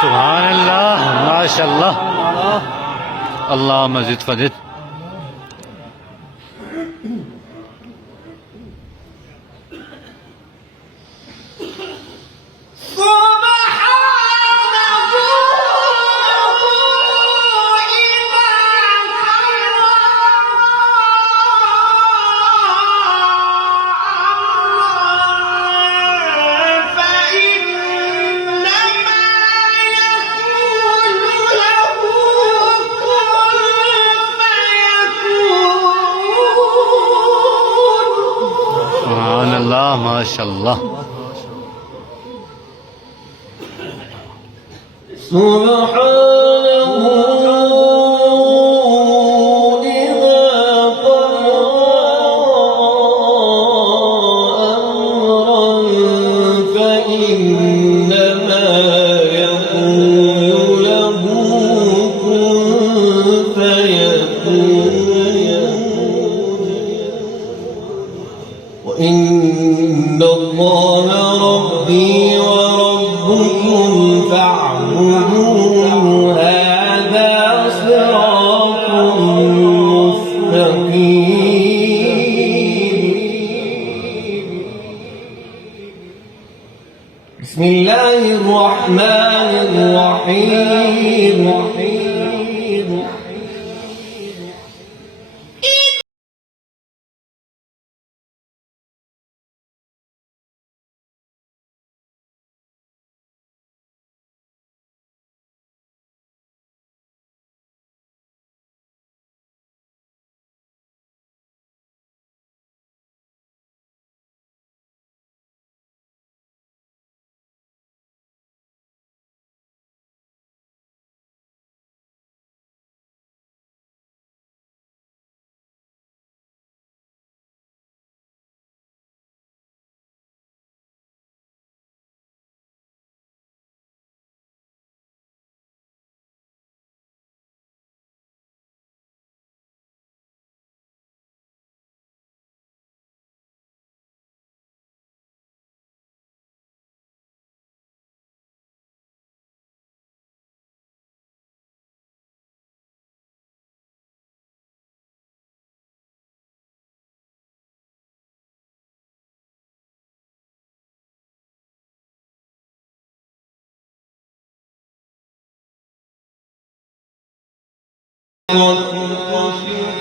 سبحان الله ما شاء الله. اللهم زد فزد. سبحان الله ما شاء الله. سبحانه إذا قضى أمرا فإنما يقول له كن فيكون. وإن الله ربي وربكم فاعبدوه هذا صراط مستقيم. بسم الله الرحمن الرحيم.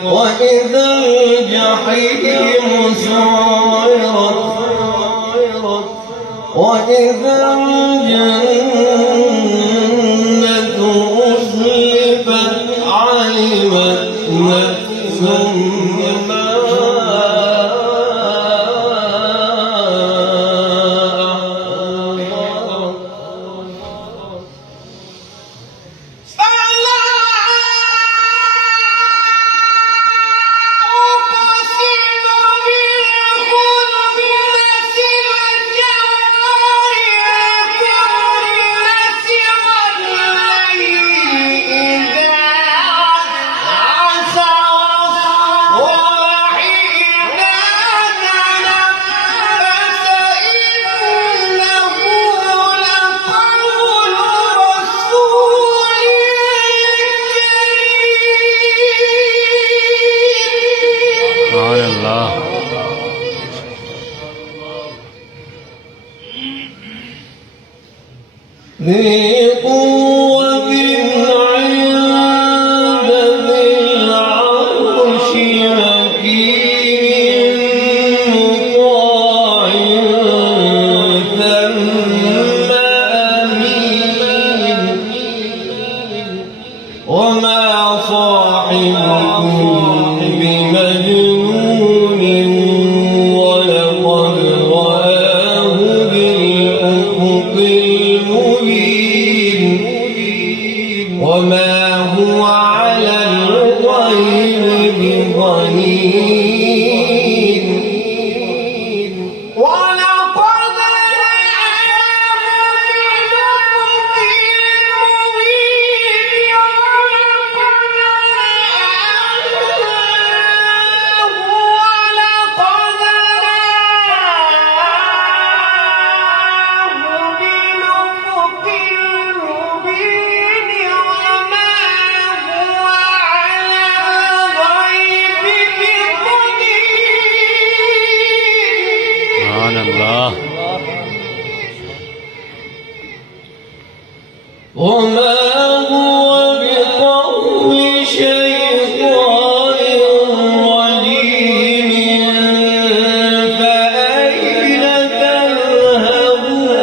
وإذا الجحيم سعرت وإذا الجنة أزلفت علمت نفس ما ذي قوة عند ذي العرش مكين مطاع ثم أمين وما صاحبكم بمجنون ولقد رآه بالأفق المبين وما هو على الغيب بضنين ولقد رآه بالأفق المبين وما هو بقول شيطان رجيم فأين تذهبون